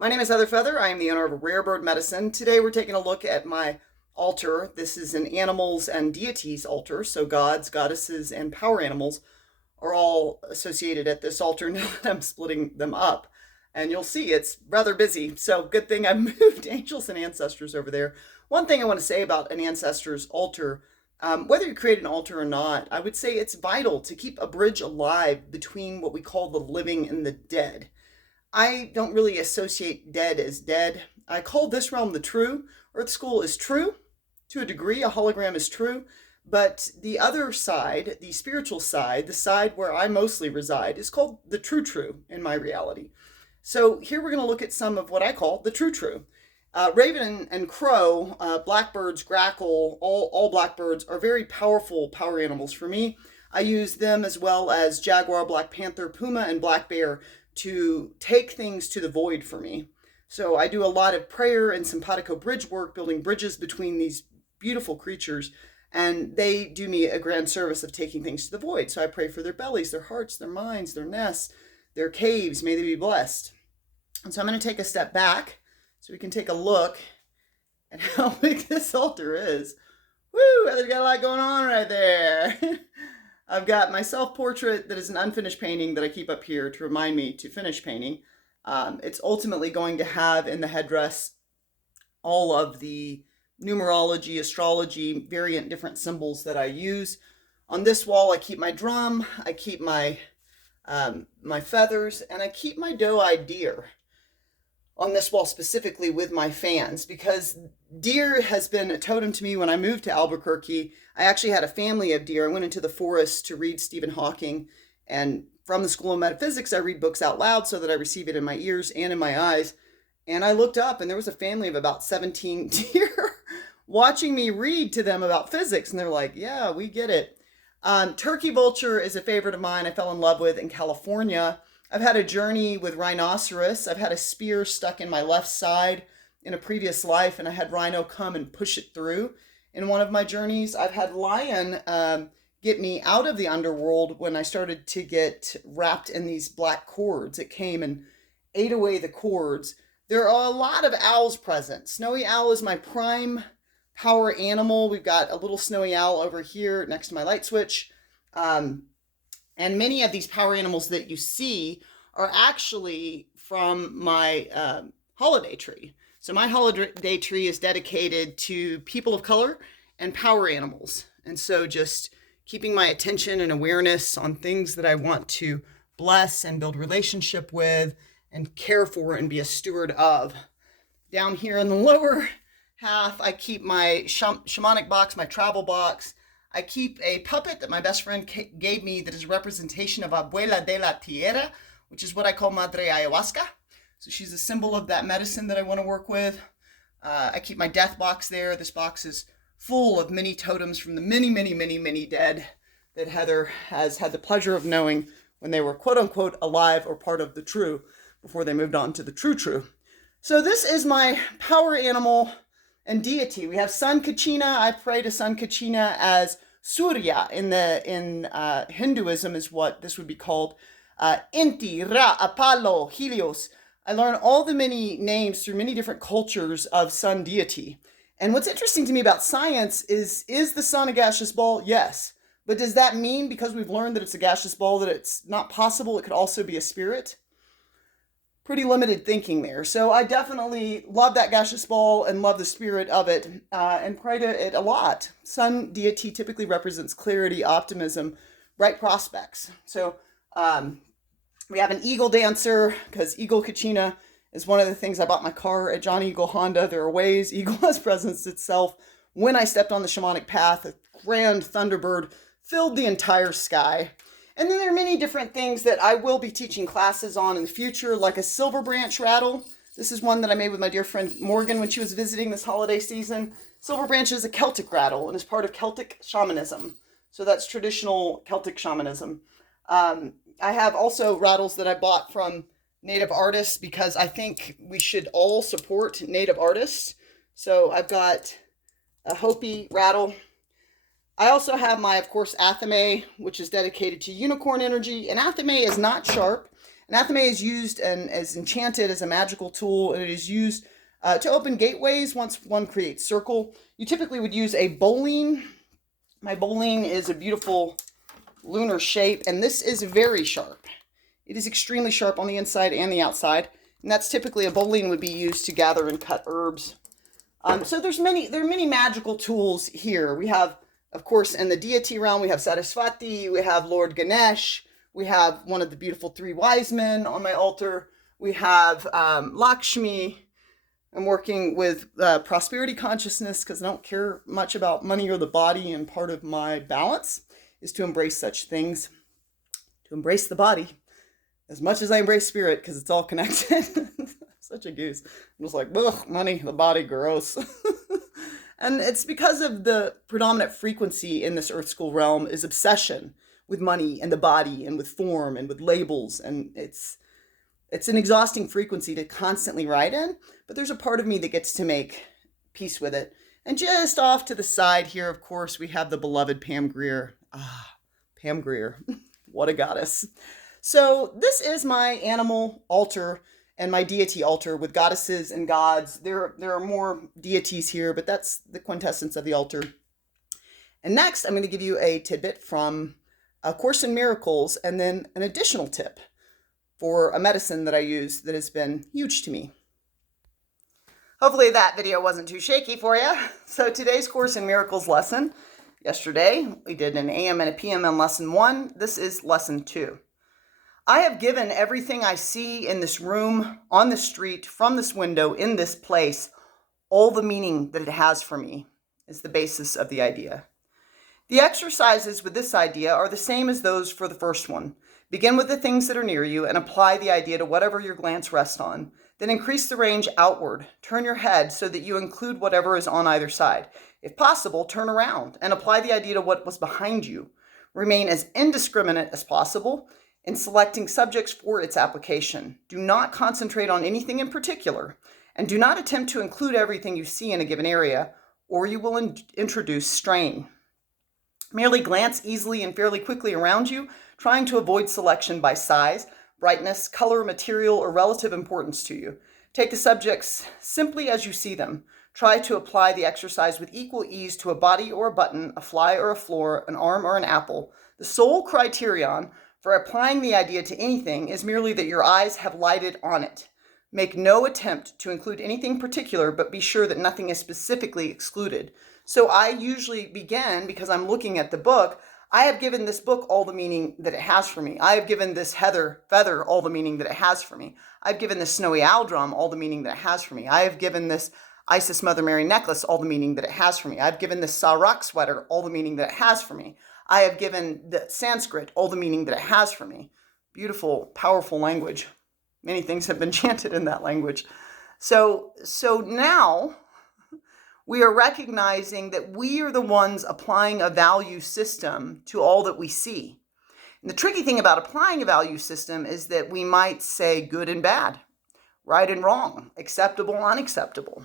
My name is Heather Feather. I am the owner of Rare Bird Medicine. Today we're taking a look at my altar. This is an animals and deities altar, so gods, goddesses, and power animals are all associated at this altar now that I'm splitting them up. And you'll see it's rather busy, so good thing I moved angels and ancestors over there. One thing I want to say about an ancestor's altar, whether you create an altar or not, I would say it's vital to keep a bridge alive between what we call the living and the dead. I don't really associate dead as dead. I call this realm the true. Earth School is true. To a degree, a hologram is true. But the other side, the spiritual side, the side where I mostly reside, is called the true true in my reality. So here we're going to look at some of what I call the true true. Raven and crow, blackbirds, grackle, all blackbirds are very powerful power animals for me. I use them as well as jaguar, black panther, puma, and black bear to take things to the void for me. So I do a lot of prayer and simpatico bridge work, building bridges between these beautiful creatures, and they do me a grand service of taking things to the void. So I pray for their bellies, their hearts, their minds, their nests, their caves. May they be blessed. And so I'm going to take a step back so we can take a look at how big this altar is. Woo! There's got a lot going on right there. I've got my self-portrait that is an unfinished painting that I keep up here to remind me to finish painting. It's ultimately going to have in the headdress all of the numerology, astrology, variant different symbols that I use. On this wall, I keep my drum, I keep my feathers, and I keep my doe-eyed deer on this wall specifically with my fans, because deer has been a totem to me. When I moved to Albuquerque, I actually had a family of deer. I went into the forest to read Stephen Hawking, and from the School of Metaphysics, I read books out loud so that I receive it in my ears and in my eyes. And I looked up, and there was a family of about 17 deer watching me read to them about physics, and they're like, yeah, we get it. Turkey vulture is a favorite of mine I fell in love with in California. I've had a journey with rhinoceros. I've had a spear stuck in my left side in a previous life, and I had rhino come and push it through in one of my journeys. I've had lion get me out of the underworld when I started to get wrapped in these black cords. It came and ate away the cords. There are a lot of owls present. Snowy owl is my prime power animal. We've got a little snowy owl over here next to my light switch. And many of these power animals that you see are actually from my holiday tree. So my holiday tree is dedicated to people of color and power animals. And so just keeping my attention and awareness on things that I want to bless and build relationship with and care for and be a steward of. Down here in the lower half, I keep my shamanic box, my travel box. I keep a puppet that my best friend gave me that is a representation of Abuela de la Tierra, which is what I call Madre Ayahuasca. So she's a symbol of that medicine that I want to work with. I keep my death box there. This box is full of many totems from the many, many, many, many dead that Heather has had the pleasure of knowing when they were quote unquote alive or part of the true before they moved on to the true true. So this is my power animal and deity. We have Sun Kachina. I pray to Sun Kachina as Surya in Hinduism is what this would be called. Inti, Ra, Apollo, Helios. I learn all the many names through many different cultures of sun deity. And what's interesting to me about science is the sun a gaseous ball? Yes. But does that mean because we've learned that it's a gaseous ball that it's not possible it could also be a spirit? Pretty limited thinking there. So I definitely love that gaseous ball and love the spirit of it and pray to it a lot. Sun deity typically represents clarity, optimism, bright prospects. So we have an eagle dancer because Eagle Kachina is one of the things I bought my car at Johnny Eagle Honda. There are ways Eagle has presenced itself. When I stepped on the shamanic path, a grand thunderbird filled the entire sky. And then there are many different things that I will be teaching classes on in the future, like a silver branch rattle. This is one that I made with my dear friend Morgan when she was visiting this holiday season. Silver branch is a Celtic rattle and is part of Celtic shamanism. So that's traditional Celtic shamanism. I have also rattles that I bought from Native artists because I think we should all support Native artists. So I've got a Hopi rattle. I also have my, of course, Athame, which is dedicated to unicorn energy. And Athame is not sharp. Anathema is used and is enchanted as a magical tool, and it is used to open gateways once one creates circle. You typically would use a bowline. My bowline is a beautiful lunar shape, and this is very sharp. It is extremely sharp on the inside and the outside, and that's typically a bowline would be used to gather and cut herbs. So there are many magical tools here. We have, of course, in the deity realm, we have Saraswati, we have Lord Ganesh, we have one of the beautiful three wise men on my altar, we have Lakshmi. I'm working with prosperity consciousness because I don't care much about money or the body, and part of my balance is to embrace such things, to embrace the body as much as I embrace spirit, because it's all connected. Such a goose. I'm just like, ugh, money, the body, gross. And it's because of the predominant frequency in this earth school realm is obsession with money and the body and with form and with labels. And it's an exhausting frequency to constantly ride in, but there's a part of me that gets to make peace with it. And just off to the side here, of course, we have the beloved Pam Grier. Pam Grier, what a goddess. So this is my animal altar and my deity altar with goddesses and gods. There are more deities here, but that's the quintessence of the altar. And next, I'm going to give you a tidbit from A Course in Miracles, and then an additional tip for a medicine that I use that has been huge to me. Hopefully that video wasn't too shaky for you. So today's Course in Miracles lesson, yesterday we did an AM and a PM in lesson 1. This is lesson 2. I have given everything I see in this room, on the street, from this window, in this place, all the meaning that it has for me, is the basis of the idea. The exercises with this idea are the same as those for the first one. Begin with the things that are near you and apply the idea to whatever your glance rests on. Then increase the range outward. Turn your head so that you include whatever is on either side. If possible, turn around and apply the idea to what was behind you. Remain as indiscriminate as possible in selecting subjects for its application. Do not concentrate on anything in particular, and do not attempt to include everything you see in a given area, or you will introduce strain. Merely glance easily and fairly quickly around you, trying to avoid selection by size, brightness, color, material, or relative importance to you. Take the subjects simply as you see them. Try to apply the exercise with equal ease to a body or a button, a fly or a floor, an arm or an apple. The sole criterion for applying the idea to anything is merely that your eyes have lighted on it. Make no attempt to include anything particular, but be sure that nothing is specifically excluded. So I usually begin, because I'm looking at the book, I have given this book all the meaning that it has for me. I have given this feather all the meaning that it has for me. I've given this snowy owl drum all the meaning that it has for me. I have given this Isis Mother Mary necklace all the meaning that it has for me. I've given this Sarak sweater all the meaning that it has for me. I have given the Sanskrit all the meaning that it has for me. Beautiful, powerful language. Many things have been chanted in that language. So now we are recognizing that we are the ones applying a value system to all that we see. And the tricky thing about applying a value system is that we might say good and bad, right and wrong, acceptable, unacceptable.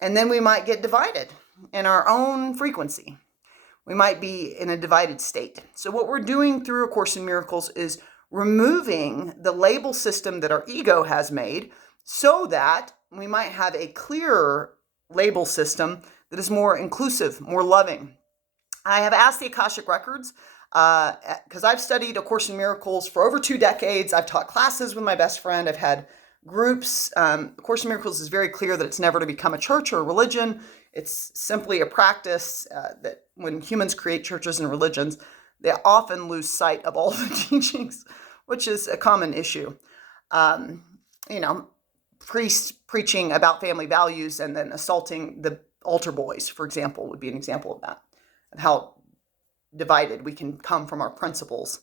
And then we might get divided in our own frequency. We might be in a divided state. So what we're doing through A Course in Miracles is removing the label system that our ego has made so that we might have a clearer label system that is more inclusive, more loving. I have asked the Akashic Records, because I've studied A Course in Miracles for over 2 decades. I've taught classes with my best friend. I've had groups. A Course in Miracles is very clear that it's never to become a church or a religion. It's simply a practice that when humans create churches and religions, they often lose sight of all the teachings, which is a common issue. Priests preaching about family values and then assaulting the altar boys, for example, would be an example of that, of how divided we can come from our principles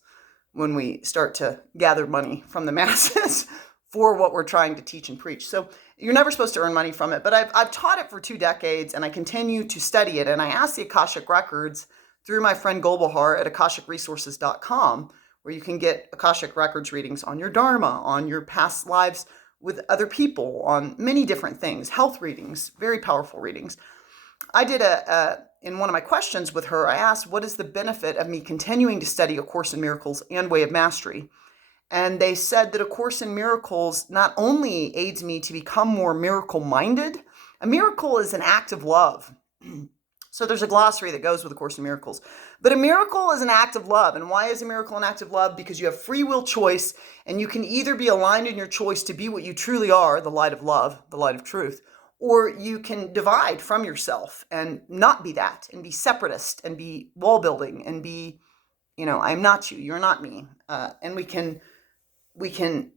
when we start to gather money from the masses for what we're trying to teach and preach. So you're never supposed to earn money from it, but I've taught it for 2 decades and I continue to study it. And I asked the Akashic Records through my friend Golbahar at akashicresources.com, where you can get Akashic Records readings on your Dharma, on your past lives with other people, on many different things, health readings, very powerful readings. I did in one of my questions with her, I asked, what is the benefit of me continuing to study A Course in Miracles and Way of Mastery? And they said that A Course in Miracles not only aids me to become more miracle-minded, a miracle is an act of love. So there's a glossary that goes with A Course in Miracles. But a miracle is an act of love. And why is a miracle an act of love? Because you have free will choice, and you can either be aligned in your choice to be what you truly are, the light of love, the light of truth, or you can divide from yourself and not be that, and be separatist, and be wall building, and be, I'm not you, you're not me. And we can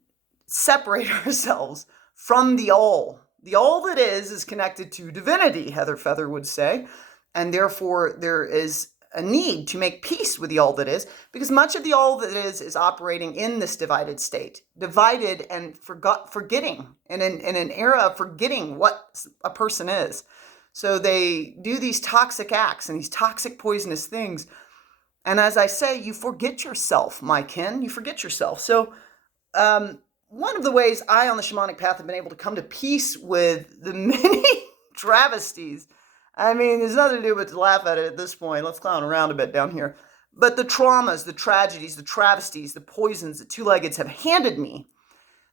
separate ourselves from the all. The all that is connected to divinity, Heather Feather would say. And therefore, there is a need to make peace with the all that is, because much of the all that is operating in this divided state, divided and forgetting, in an era of forgetting what a person is. So they do these toxic acts and these toxic, poisonous things. And as I say, you forget yourself, my kin. You forget yourself. So one of the ways I, on the shamanic path, have been able to come to peace with the many travesties. I mean, there's nothing to do but to laugh at it at this point. Let's clown around a bit down here. But the traumas, the tragedies, the travesties, the poisons that two-leggeds have handed me,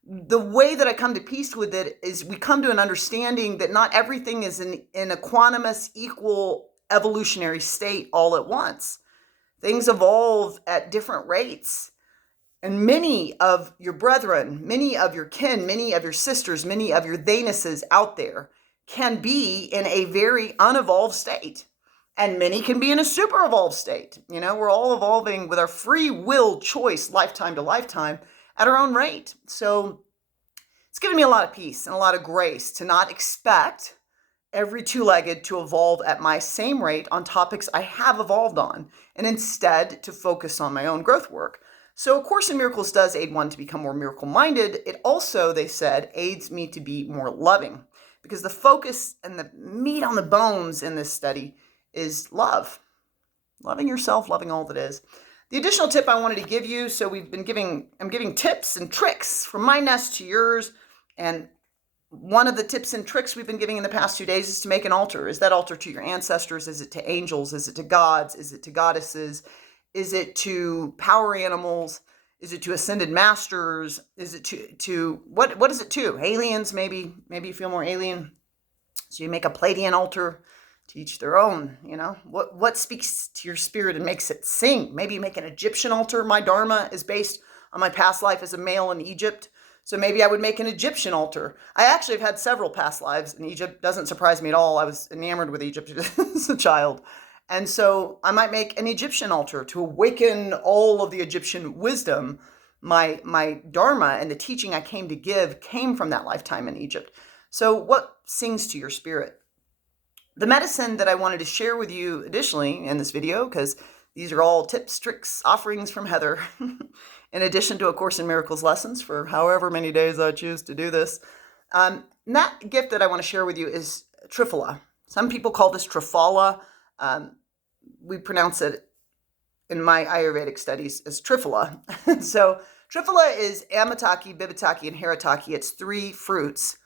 the way that I come to peace with it is we come to an understanding that not everything is in a quantumous, equal, evolutionary state all at once. Things evolve at different rates. And many of your brethren, many of your kin, many of your sisters, many of your theynesses out there can be in a very unevolved state. And many can be in a super evolved state. We're all evolving with our free will choice, lifetime to lifetime, at our own rate. So it's given me a lot of peace and a lot of grace to not expect every two-legged to evolve at my same rate on topics I have evolved on, and instead to focus on my own growth work. So A Course in Miracles does aid one to become more miracle-minded. It also, they said, aids me to be more loving, because the focus and the meat on the bones in this study is love. Loving yourself, loving all that is. The additional tip I wanted to give you, so I'm giving tips and tricks from my nest to yours, and one of the tips and tricks we've been giving in the past 2 days is to make an altar. Is that altar to your ancestors? Is it to angels? Is it to gods? Is it to goddesses? Is it to power animals? Is it to ascended masters? Is it to what is it to? Aliens, maybe you feel more alien. So you make a Pleiadian altar to each their own, What speaks to your spirit and makes it sing? Maybe you make an Egyptian altar. My dharma is based on my past life as a male in Egypt. So maybe I would make an Egyptian altar. I actually have had several past lives in Egypt. Doesn't surprise me at all. I was enamored with Egypt as a child. And so I might make an Egyptian altar to awaken all of the Egyptian wisdom. My dharma and the teaching I came to give came from that lifetime in Egypt. So what sings to your spirit? The medicine that I wanted to share with you additionally in this video, because these are all tips, tricks, offerings from Heather, in addition to A Course in Miracles lessons for however many days I choose to do this. That gift that I want to share with you is triphala. Some people call this triphala. We pronounce it in my Ayurvedic studies as triphala. So triphala is amataki, bibitaki, and haritaki. It's 3 fruits.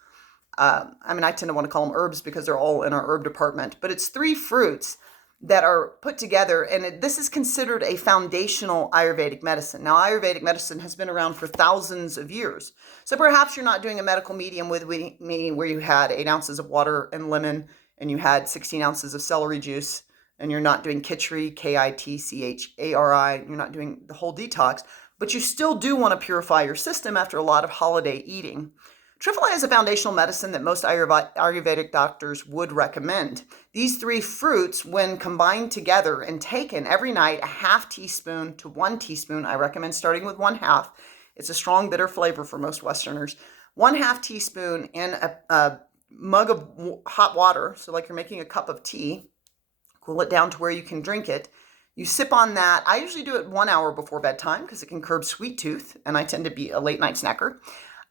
I tend to want to call them herbs because they're all in our herb department. But it's 3 fruits that are put together, and this is considered a foundational Ayurvedic medicine. Now, Ayurvedic medicine has been around for thousands of years. So perhaps you're not doing a medical medium with me where you had 8 ounces of water and lemon, and you had 16 ounces of celery juice, and you're not doing kitchari, Kitchari, you're not doing the whole detox, but you still do want to purify your system after a lot of holiday eating. Triphala is a foundational medicine that most Ayurvedic doctors would recommend. These 3 fruits, when combined together and taken every night, a ½ teaspoon to 1 teaspoon, I recommend starting with 1/2. It's a strong, bitter flavor for most Westerners. 1/2 teaspoon in a mug of hot water, so like you're making a cup of tea. Cool it down to where you can drink it. You sip on that. I usually do it 1 hour before bedtime because it can curb sweet tooth, and I tend to be a late night snacker.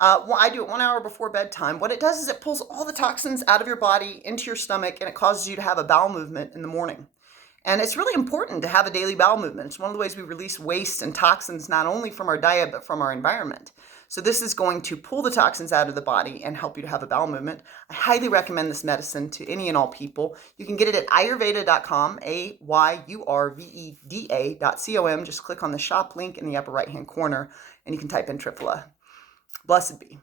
I do it 1 hour before bedtime. What it does is it pulls all the toxins out of your body into your stomach, and it causes you to have a bowel movement in the morning. And it's really important to have a daily bowel movement. It's one of the ways we release waste and toxins, not only from our diet, but from our environment. So this is going to pull the toxins out of the body and help you to have a bowel movement. I highly recommend this medicine to any and all people. You can get it at ayurveda.com, AYURVEDA.com. Just click on the shop link in the upper right-hand corner, and you can type in triphala. Blessed be.